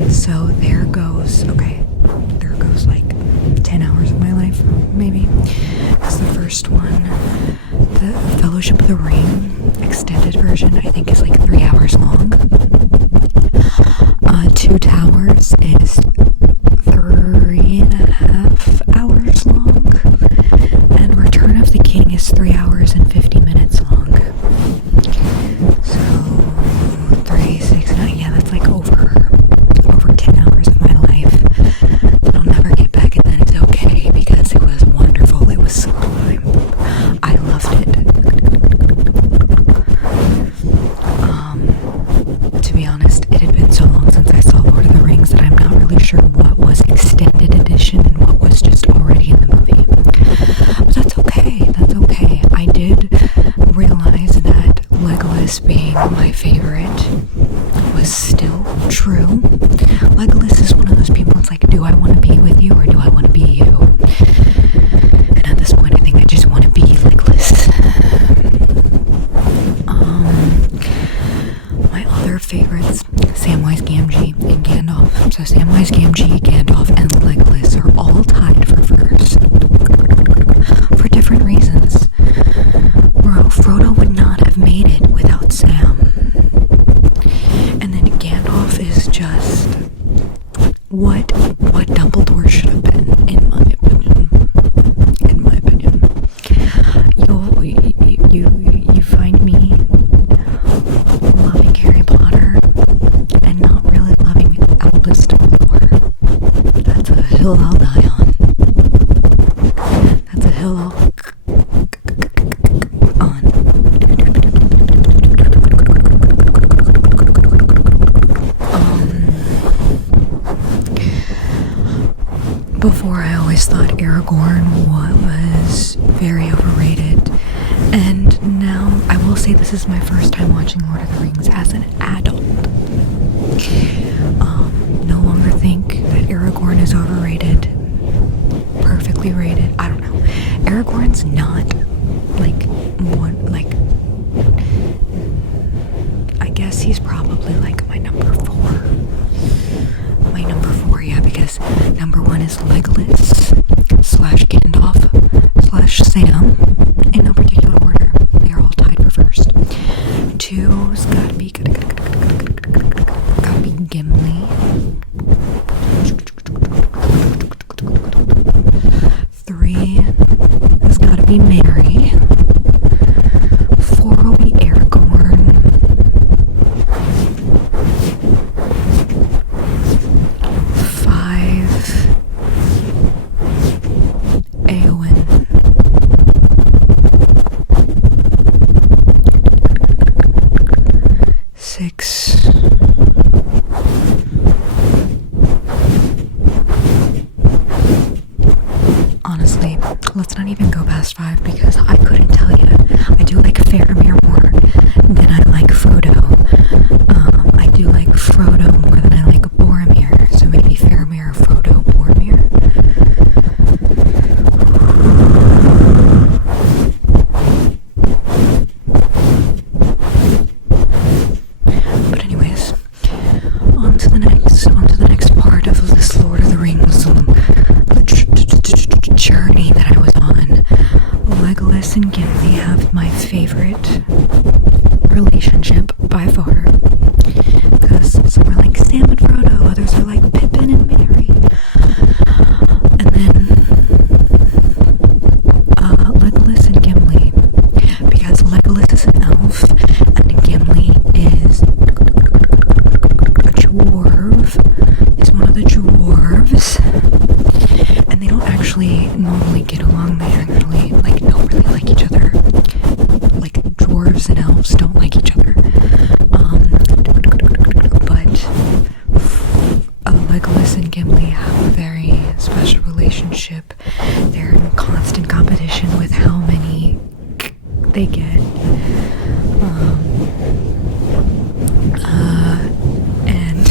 And so there goes like 10 hours of my life, maybe. That's the first one. The Fellowship of the Ring extended version, I think, is like 3 hours long. Two Towers is 3.5 hours long. And Return of the King is 3 hours and 50 minutes long. So 3, 6, 9, yeah, that's like over 10 hours of my life that I'll never get back, and that is okay because it was wonderful. It was sublime. I loved it. To be honest, it had been so long since I saw Lord of the Rings that I'm not really sure what was extended edition and what was just already in the movie. But that's okay. That's okay. I did realize that Legolas being my favorite was still true. Legolas is one of those people, it's like, do I want to be with you or do I want to be you? And at this point, I think I just want to be Legolas. My other favorites, Samwise Gamgee and Gandalf. So Samwise Gamgee, Gandalf, and Legolas are all tied for first. For different reasons. Bro, Frodo would not have made it without Sam. And then Gandalf is just what Dumbledore should have been, in my opinion. In my opinion. You find me loving Harry Potter and not really loving Albus Dumbledore. That's a hill I'll die on. That's a hill I'll on. Before, I always thought Aragorn was very overrated, and now I will say this is my first time watching Lord of the Rings as an adult. No longer think that Aragorn is overrated, perfectly rated. I don't know. Aragorn's not I guess he's probably like my number 4. My number 4, yeah, because number 1 is Legolas / Gandalf / Sam, in no particular order. They are all tied for first. 2's gotta be Gimli. 3 has gotta be Merry. 4 will be Aragorn. 5, Eowyn. 6, honestly, let's not even go past 5 because I couldn't tell you. I do like Faramir more than I like Frodo. I do like Frodo more than I like Boromir, so maybe Faramir, Frodo, Boromir. But anyways, on to the next part of this Lord of the Rings journey that I was on. Legolas and Gimli have my favorite relationship by far, because some are like Sam and Frodo, others are like Pippin and Merry, and then Legolas and Gimli, because Legolas is an elf and Gimli is a dwarf, is one of the dwarves, and they don't actually normally get along. They actually don't really like each other. Like dwarves and elves don't like each other. But Legolas and Gimli have a very special relationship. They're in constant competition with how many they get. And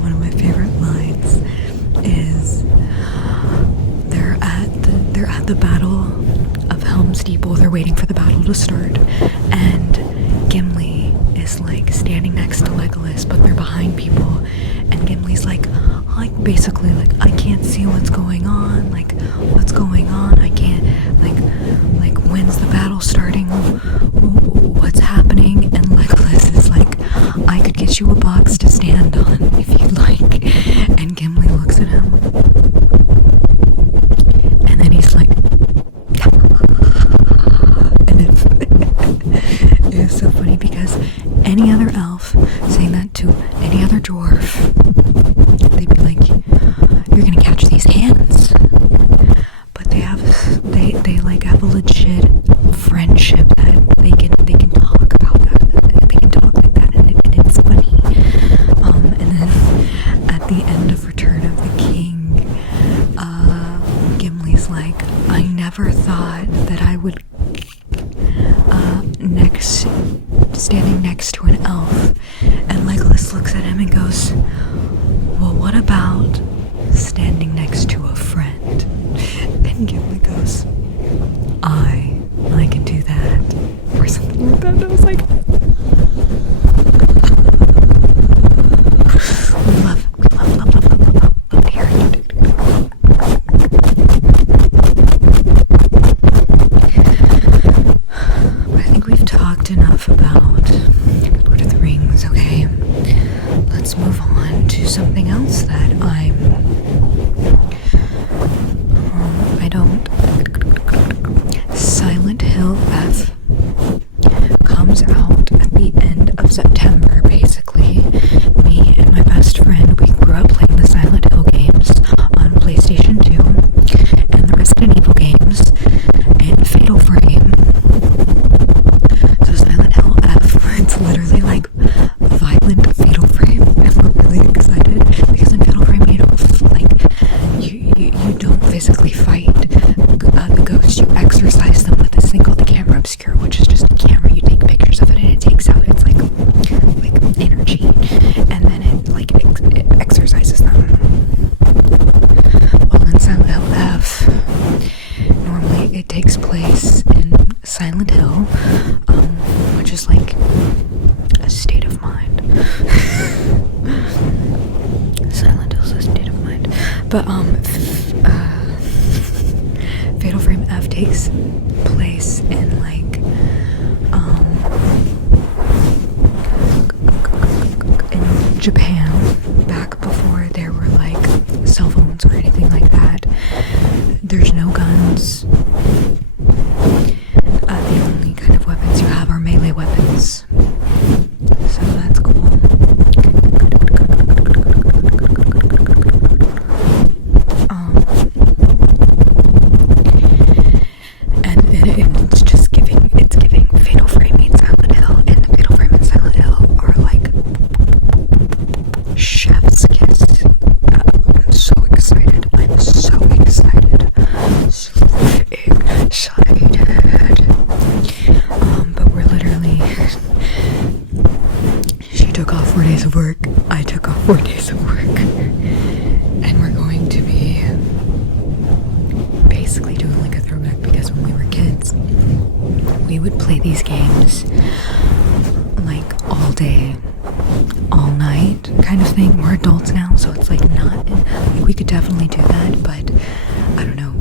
one of my favorite lines is they're at the Battle of Helm's Deep. They're waiting for the battle to start, and Gimli is like, like standing next to Legolas, but they're behind people, and Gimli's like basically like, I can't see what's going on, like what's going on, I can't, like when's the battle starting, what's happening, and Legolas is like, I could get you a box to stand on if you'd like, and Gimli looks at him, and then he's like, and it was so funny because any other elf saying that to any other dwarf, they'd be like, you're gonna catch these hands. But they like have a legit friendship that they can talk about that, they can talk like that, and it's funny. And then at the end of Return of the King, Gimli's like, I never thought that I would standing next to an elf, and Legolas looks at him and goes, well, what about standing next to a friend? And Gimli goes, I can do that, or something like that. And I was like, love to hear it. But I think we've talked enough about Lord of the Rings, okay? Let's move on to something else that I don't. Silent Hill F comes out at the end of September, basically. Me and my best friend, we grew up playing the Silent Hill games on PlayStation 2 and the Resident Evil games and Fatal Frame. So Silent Hill F, it's literally like violent Fatal Frame, and we're really excited because in Fatal Frame you don't physically fight the ghosts. You exorcise them with this thing called the camera obscura, which is just a camera. You take pictures of it and it takes out its like energy, and then it exorcises them. While in Silent Hill F, normally it takes place in Silent Hill, which is like a state of mind. Silent Hill's a state of mind. But Fatal Frame F takes place in in Japan, back before there were like cell phones or anything like that. There's no guns. The only kind of weapons you have are melee weapons. So that's cool. And it's just giving Fatal Frame meets Silent Hill, and the Fatal Frame and Silent Hill are like chef's kiss. I'm so excited. But we're literally, she took off 4 days of work, I took off 4 days of work, and we're going to be basically doing like a throwback, because when we were kids, we would play these games like all day, all night kind of thing. We're adults now, so it's like not, like we could definitely do that, but I don't know,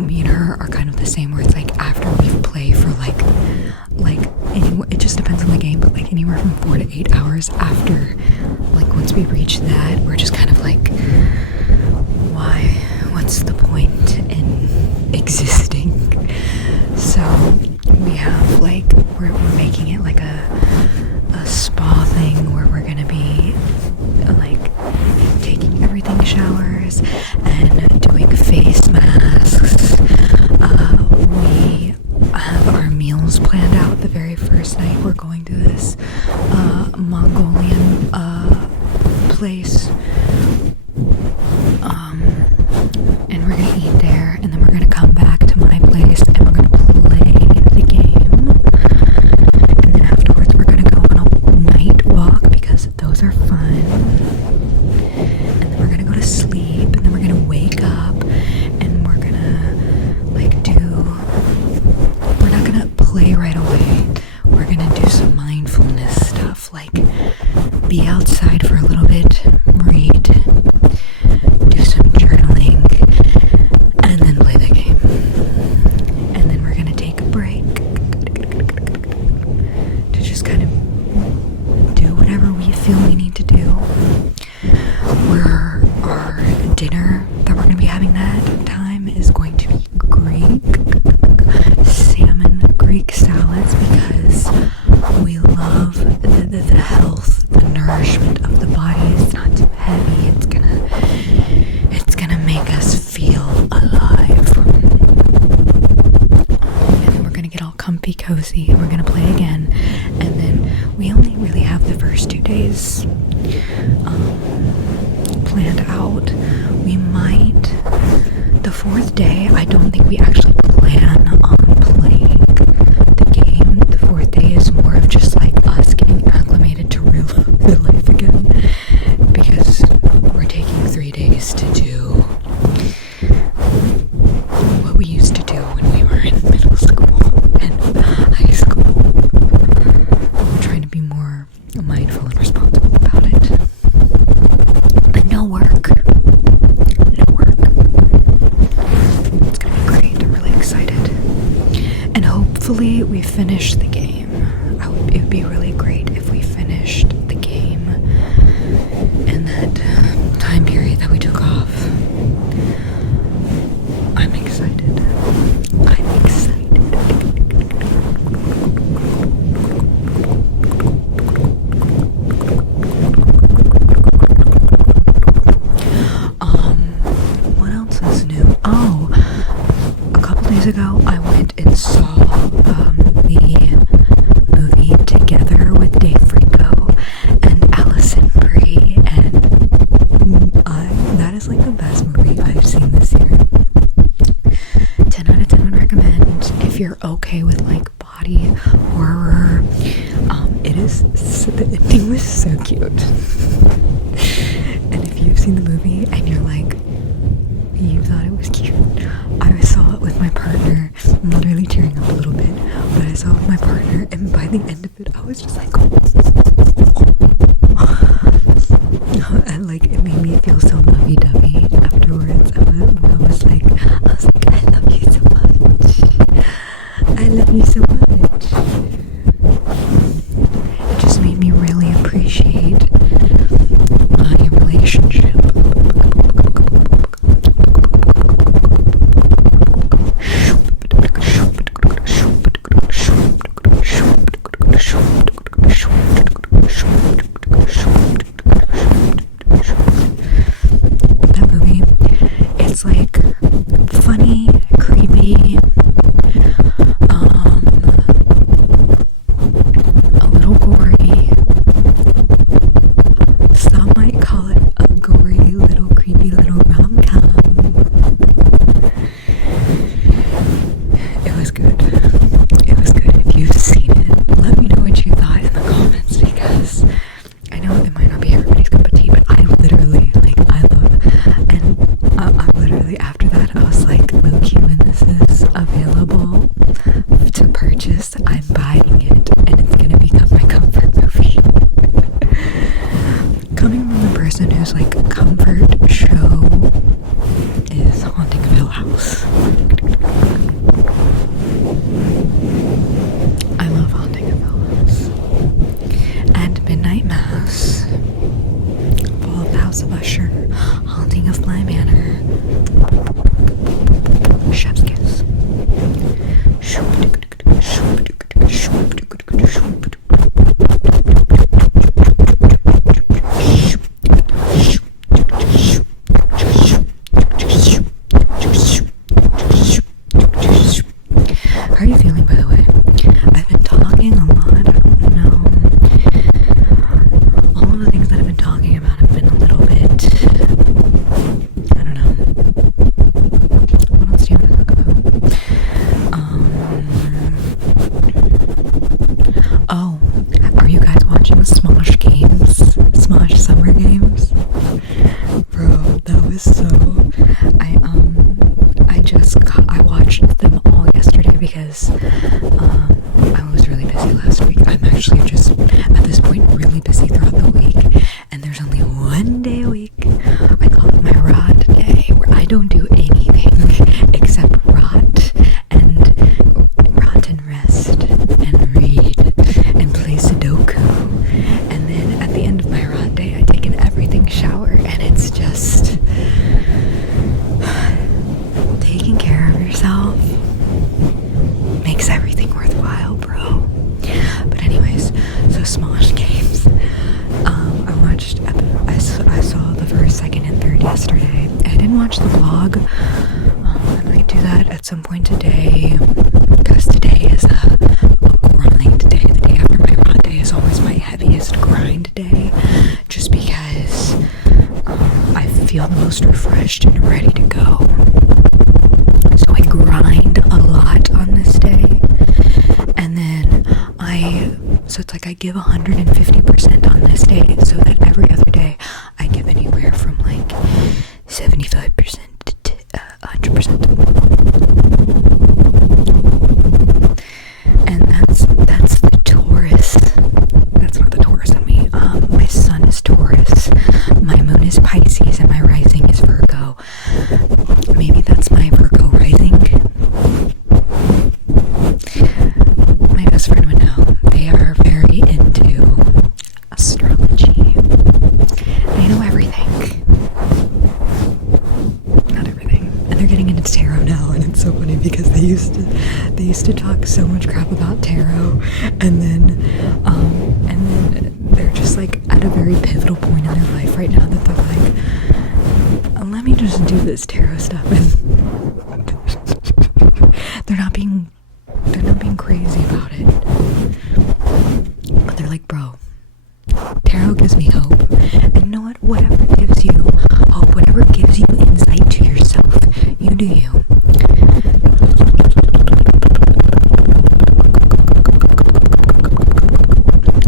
me and her are kind of the same, where it's like after we play for like it just depends on the game, but like anywhere from 4 to 8 hours after, like once we reach that, we're just kind of like, what's the point in existing? So we have like, we're making it like a spa thing where we're gonna be like taking everything showers and doing face masks. We have our meals planned out the very first night. We're going to this Mongolian place, and we're gonna eat there, and then we're gonna come back to my place and we're gonna play the game, and then afterwards we're gonna go on a night walk because those are fun, and then we're gonna go to sleep, and then we're gonna wake up and we're gonna we're not gonna play right away. We're gonna do some mindfulness stuff, like be outside for a little bit, read, do some journaling, and then play the game. And then we're gonna take a break to just kind of do whatever we feel we need to do. Where our dinner that we're gonna be having that time is going to be Greek salmon, Greek salads, because we love the health, the nourishment of the body. It's not too heavy. It's gonna make us feel alive. And then we're gonna get all comfy, cozy, and we're gonna play again. And then we only really have the first 2 days planned out. We might, the 4th day, I don't think we actually plan on playing the game. The 4th day is more of just like us getting acclimated to real life again, because we're taking 3 days to do what we used to do when we were in middle school and high school. We're trying to be more mindful and responsible about it. And no work. It's gonna be great. I'm really excited. And hopefully we finish the game. It would be really great if we finished the game in that time period that we took off. I'm excited. What else is new? Oh, a couple days ago I went and saw the movie Together with Dave Franco and Allison Brie, and that is like the best movie I've seen this year. 10 out of 10 would recommend if you're okay with like body horror. The ending was so cute. And if you've seen the movie and you're like, you thought it was cute, I saw it with my partner. I'm literally tearing up a little bit, but I saw it with my partner, and by the end of it, I was just like, and like it made me feel so lovey-dovey afterwards. I was like, I love you so much. I love you so much. It just made me really appreciate my relationship. That movie, it's like funny, creepy, a little gory. Some might call it a gory, little creepy, little rom-com. It was good. If you've seen it, let me know what you thought in the comments, because I know it might not be everybody's cup of tea, but I literally, I love, and I literally, after that, I was like, low-key, when this is available to purchase, I'm buying it, and it's gonna become my comfort movie. Coming from the person whose, comfort show is Haunting of Hill House. I love Haunting of Hill House. And Midnight Mass, Fall of the House of Usher, Haunting of Bly Manor, Chef's Kiss. How are you feeling, by the way? I've been talking a lot. I don't know. All of the things that I've been talking about have been a little bit grind day just because I feel the most refreshed and ready to go. So I grind a lot on this day, and then so it's like I give 150% on this day, so that every other day I give anywhere from like 75% to 100%. And that's the Taurus. That's not the Taurus in me. My sun is Taurus, my moon is Pisces, and my rising is Virgo. Maybe that's my Virgo rising. My best friend would know. They are very into astrology. They know everything. Not everything. And they're getting into tarot now, and it's so funny because they used to talk so much crap about tarot, and then they're just like at a very pivotal point in their life right now that they're like, let me just do this tarot stuff, and they're not being crazy about it, but they're like, bro, tarot gives me hope, and you know what, whatever gives you hope, whatever gives you insight to yourself, you do you.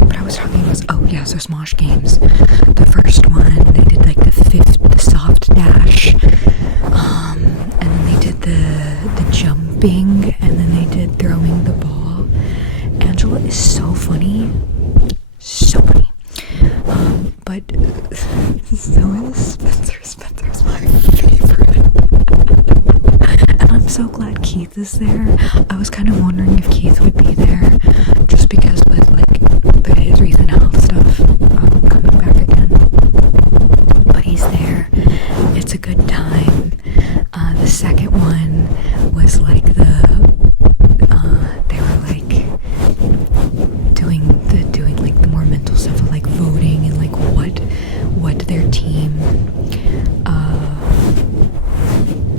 What I was talking about was, so Smosh Games, the first one, they did like the soft dash, and then they did the jumping, and then they did throwing the ball. Angela is so funny, but so is Spencer. Spencer's my favorite, and I'm so glad Keith is there. I was kind of wondering if Keith would be there, just because with like his recent health stuff coming back again, but he's there. It's a good time. The second one was like they were like doing like the more mental stuff of like voting and like what their team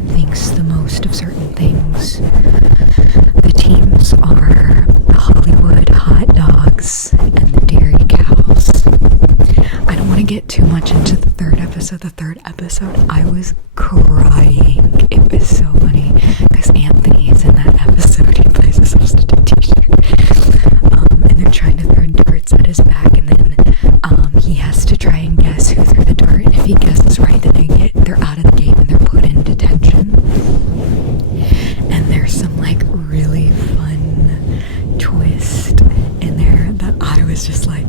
thinks the most of certain things. The teams are the Hollywood hot dogs and the dairy cows. I don't want to get too much into the third episode. The third episode, I was crying. It was so funny because Anthony is in that episode. He plays a substitute teacher, and they're trying to throw darts at his back, and then he has to try and guess who threw the dart. If he guesses right, then they're out of the game and they're put in detention. And there's some like really fun twist in there that I was just like,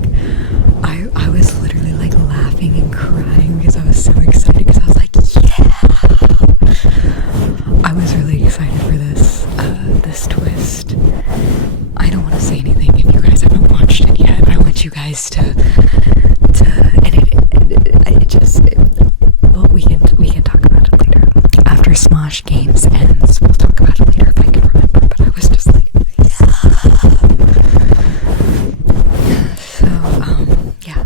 I was literally like laughing and crying because I was so excited, because I was like, yeah, I was really excited for this twist. I don't want to say anything if you guys haven't watched it yet, but I want you guys to well, we can talk about it later. After Smosh Games ends, we'll talk about it later if I can remember, but I was just like, yeah. So, yeah.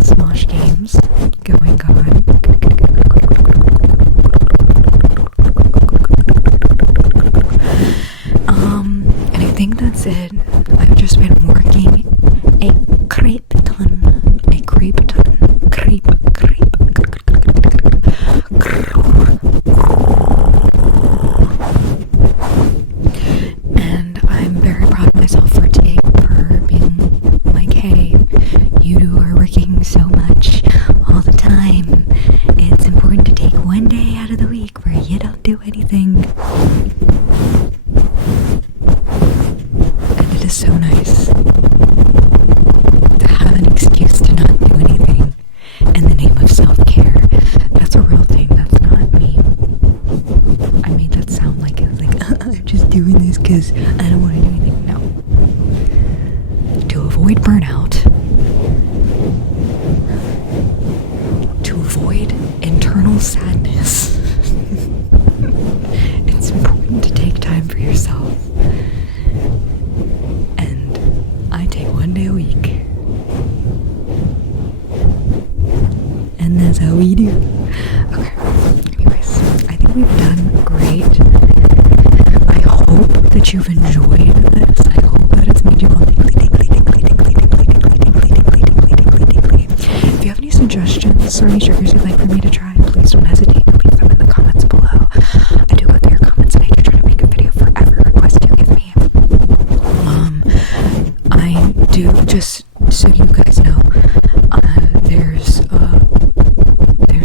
Smosh Games going on. And I think that's it. I've just been working a crepe ton. And I'm very proud of myself for being like, hey, you are working so much all the time. It's important to take one day out of the week where you don't do anything. And it is so nice to have an excuse to not do anything in the name of self-care. That's a real thing. That's not me. I made that sound like it was like, I'm just doing this because I don't want to do anything. No. To avoid burnout, to avoid internal sadness, it's important to take time for yourself. And I take one day a week. And that's how we do. Okay. Anyways, I think we've done great. I hope that you've enjoyed this. I hope that it's made you go tingly, tingly, tingly, tingly, tingly, tingly, tingly, tingly, tingly, tingly, tastes or any sugars you'd like for me to try, please don't hesitate to leave them in the comments below. I do go through your comments and I do try to make a video for every request you give me. I do, just so you guys know, there's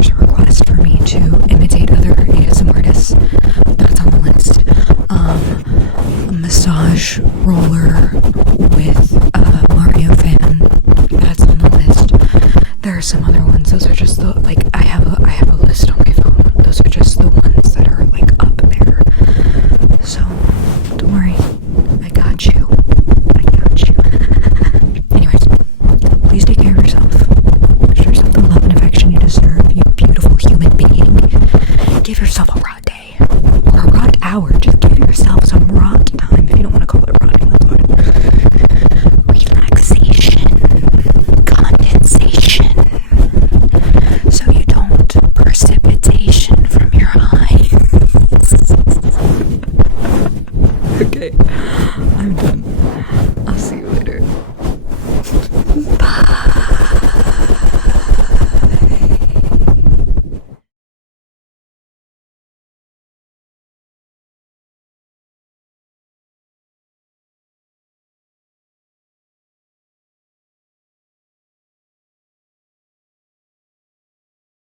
a request for me to imitate other ASMR artists. That's on the list. A massage roller with Mario fan. That's on the list. There are some other ones. Those are just the, like, I have a list on my phone. Those are just the